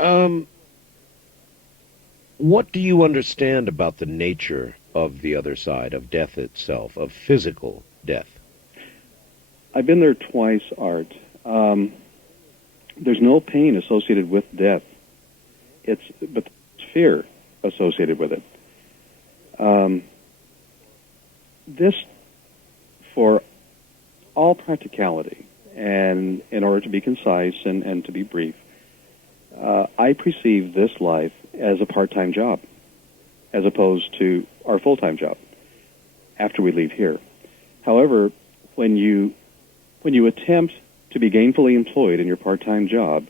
Um, what do you understand about the nature of the other side, of death itself, of physical death? I've been there twice, Art. There's no pain associated with death. But there's fear associated with it. This, for all practicality, and in order to be concise and to be brief, I perceive this life as a part-time job, as opposed to our full-time job after we leave here. However, when you attempt to be gainfully employed in your part-time job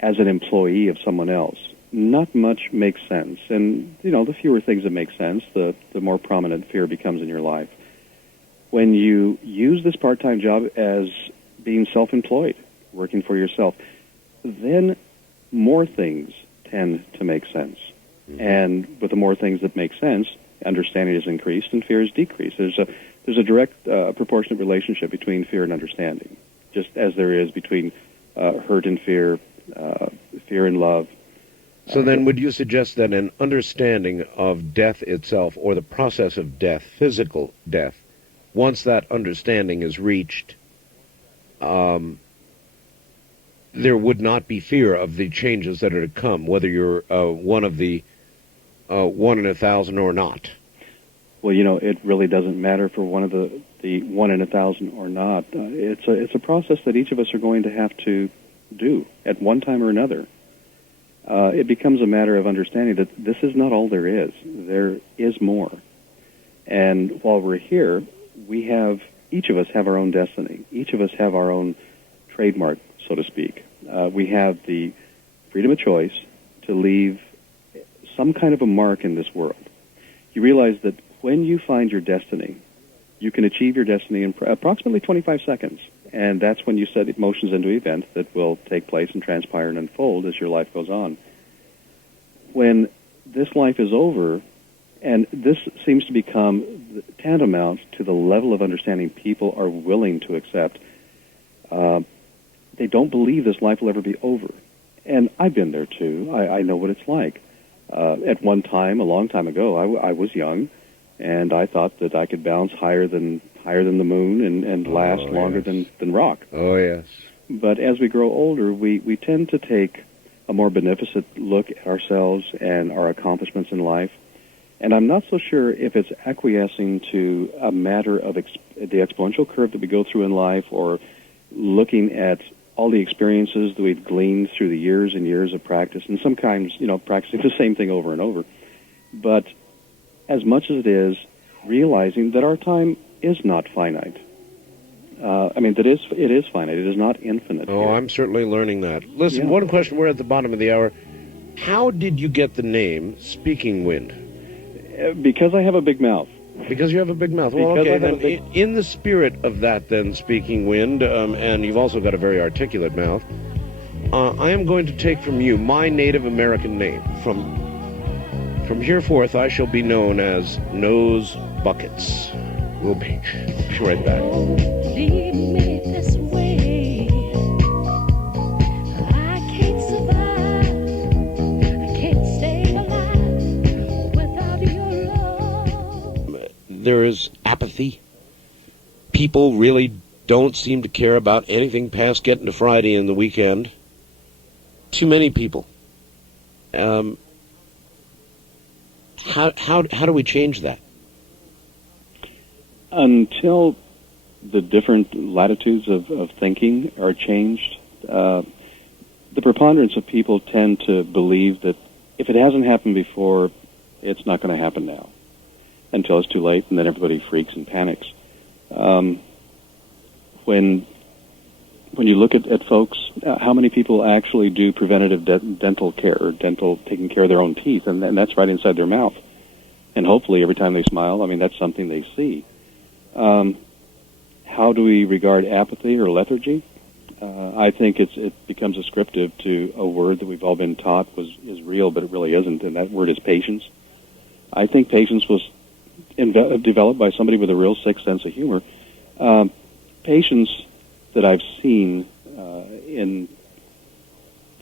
as an employee of someone else, not much makes sense. And, the fewer things that make sense, the more prominent fear becomes in your life. When you use this part-time job as being self-employed, working for yourself, then more things tend to make sense. Mm-hmm. And with the more things that make sense, understanding is increased and fear is decreased. There's a direct proportionate relationship between fear and understanding, just as there is between hurt and fear, fear and love. So then would you suggest that an understanding of death itself, or the process of death, physical death, once that understanding is reached, there would not be fear of the changes that are to come, whether you're one of the 1 in 1,000 or not? Well, it really doesn't matter for one of the 1 in 1,000 or not. It's a process that each of us are going to have to do at one time or another. It becomes a matter of understanding that this is not all there is. There is more. And while we're here, each of us have our own destiny. Each of us have our own trademark, so to speak. We have the freedom of choice to leave some kind of a mark in this world. You realize that when you find your destiny, you can achieve your destiny in approximately 25 seconds. And that's when you set emotions into events that will take place and transpire and unfold as your life goes on. When this life is over, and this seems to become tantamount to the level of understanding people are willing to accept, they don't believe this life will ever be over. And I've been there too. I know what it's like. At one time, a long time ago, I was young, and I thought that I could bounce higher than the moon and last longer than rock. Oh, yes. But as we grow older, we tend to take a more beneficent look at ourselves and our accomplishments in life. And I'm not so sure if it's acquiescing to a matter of the exponential curve that we go through in life, or looking at all the experiences that we've gleaned through the years and years of practice, and sometimes, practicing the same thing over and over. But as much as it is realizing that our time is not finite. It is finite. It is not infinite. Oh, I'm certainly learning that. Listen, One question. We're at the bottom of the hour. How did you get the name Speaking Wind? Because I have a big mouth. Because you have a big mouth. Well, okay, then in the spirit of that, then, Speaking Wind, and you've also got a very articulate mouth, I am going to take from you my Native American name. From here forth, I shall be known as Nose Buckets. We'll be right back. Leave me this way. I can't survive. I can't stay alive without your love. There is apathy. People really don't seem to care about anything past getting to Friday and the weekend. Too many people. How do we change that? Until the different latitudes of thinking are changed, the preponderance of people tend to believe that if it hasn't happened before, it's not going to happen now, until it's too late, and then everybody freaks and panics. When you look at folks, how many people actually do preventative dental care, or taking care of their own teeth, and that's right inside their mouth. And hopefully every time they smile, that's something they see. How do we regard apathy or lethargy? I think it becomes ascriptive to a word that we've all been taught is real, but it really isn't, and that word is patience. I think patience was developed by somebody with a real sick sense of humor. Patience that I've seen in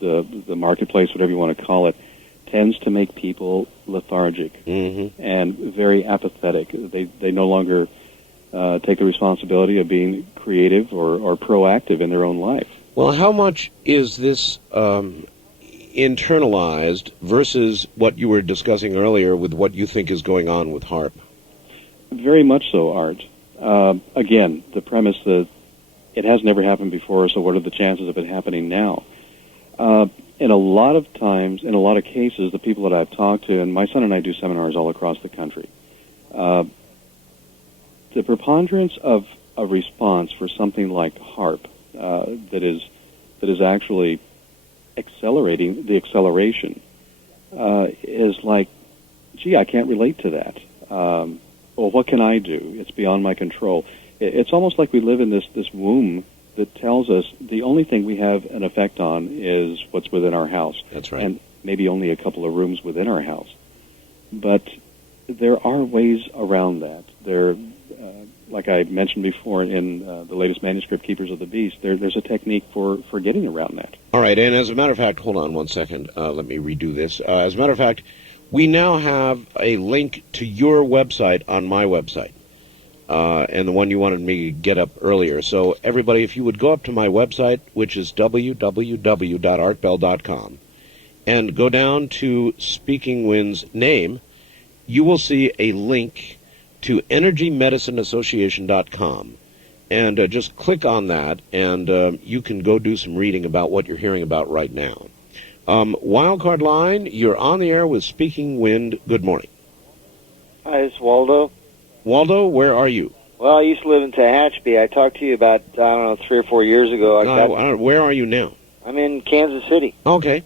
the marketplace, whatever you want to call it, tends to make people lethargic and very apathetic. They no longer take the responsibility of being creative or proactive in their own life. Well, how much is this internalized versus what you were discussing earlier with what you think is going on with HARP? Very much so, Art. Again, the premise that it has never happened before, so what are the chances of it happening now? In a lot of times, in a lot of cases, the people that I've talked to, and my son and I do seminars all across the country, the preponderance of a response for something like HARP that is actually accelerating the acceleration is like, gee, I can't relate to that. Well, what can I do? It's beyond my control. It's almost like we live in this womb that tells us the only thing we have an effect on is what's within our house. That's right. And maybe only a couple of rooms within our house. But there are ways around that. There, like I mentioned before in the latest manuscript, Keepers of the Beast, there's a technique for getting around that. All right, and as a matter of fact, hold on one second. Let me redo this. As a matter of fact, we now have a link to your website on my website, and the one you wanted me to get up earlier. So everybody, if you would go up to my website, which is www.artbell.com, and go down to Speaking Wind's name, you will see a link to EnergyMedicineAssociation.com. And just click on that, and you can go do some reading about what you're hearing about right now. Wildcard line, you're on the air with Speaking Wind. Good morning. Hi, it's Waldo. Waldo, where are you? Well, I used to live in Tehachapi. I talked to you about, 3 or 4 years ago. Where are you now? I'm in Kansas City. Okay.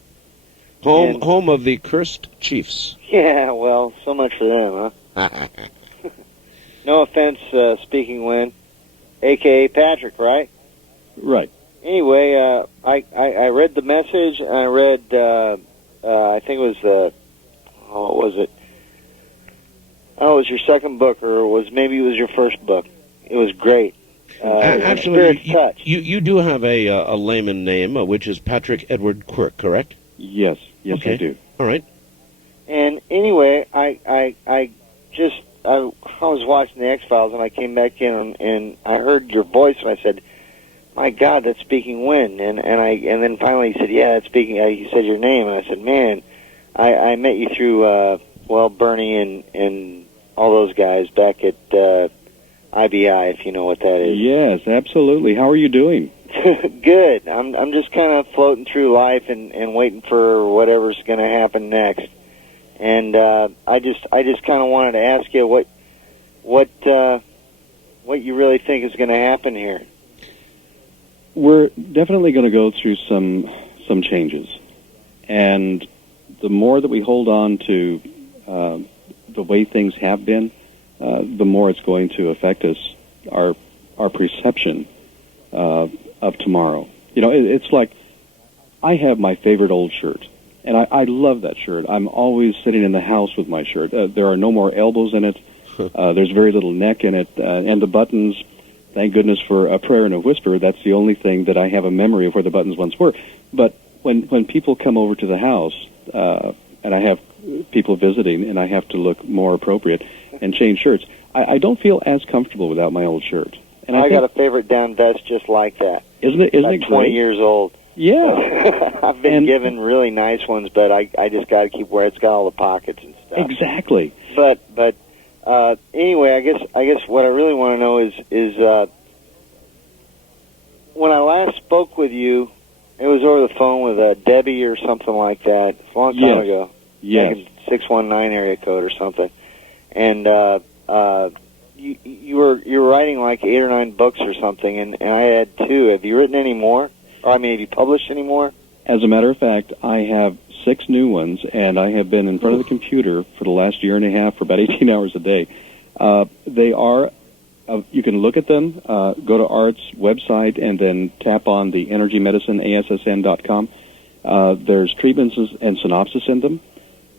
Home of the Cursed Chiefs. Yeah, well, so much for them, huh? No offense, Speaking Wind, a.k.a. Patrick, right? Right. Anyway, I read the message, and I read, I think it was, what was it? Oh, it was your second book, or maybe it was your first book. It was great. Actually, you do have a layman name, which is Patrick Edward Quirk, correct? Yes, okay. I do. All right. And anyway, I was watching the X-Files, and I came back in, and I heard your voice, and I said, "My God, that's Speaking Wind." And then finally he said, "Yeah, that's Speaking." He said your name, and I said, "Man, I met you through Bernie and all those guys back at IBI, if you know what that is." Yes, absolutely. How are you doing? Good. I'm just kind of floating through life and waiting for whatever's going to happen next. And I just kind of wanted to ask you what you really think is going to happen here. We're definitely going to go through some changes, and the more that we hold on to the way things have been, the more it's going to affect us, our perception of tomorrow. You know, it's like I have my favorite old shirt. And I love that shirt. I'm always sitting in the house with my shirt. There are no more elbows in it. There's very little neck in it. And the buttons, thank goodness for a prayer and a whisper, that's the only thing that I have a memory of where the buttons once were. But when people come over to the house, and I have people visiting, and I have to look more appropriate and change shirts, I don't feel as comfortable without my old shirt. And I got a favorite down vest just like that. Isn't it great? 20 years old. Yeah. I've been given really nice ones, but I just got to keep where it's got all the pockets and stuff. Exactly. But anyway, I guess what I really want to know is when I last spoke with you, it was over the phone with Debbie or something like that. It's a long time ago. Yes. Back in 619 area code or something. And you were writing like 8 or 9 books or something, and I had 2. Have you written any more? Or, have you published any more? As a matter of fact, I have 6 new ones, and I have been in front of the computer for the last year and a half for about 18 hours a day. They are, you can look at them, go to Art's website, and then tap on the EnergyMedicineAssn.com. There's treatments and synopsis in them.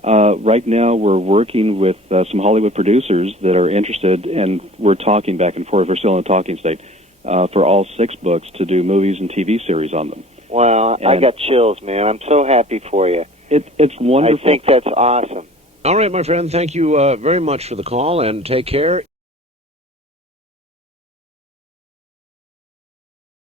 Right now, we're working with some Hollywood producers that are interested, and we're talking back and forth. We're still in the talking state. For all 6 books to do movies and TV series on them. Wow, I And- got chills, man. I'm so happy for you. It's wonderful. I think that's awesome. All right, my friend, thank you very much for the call, and take care.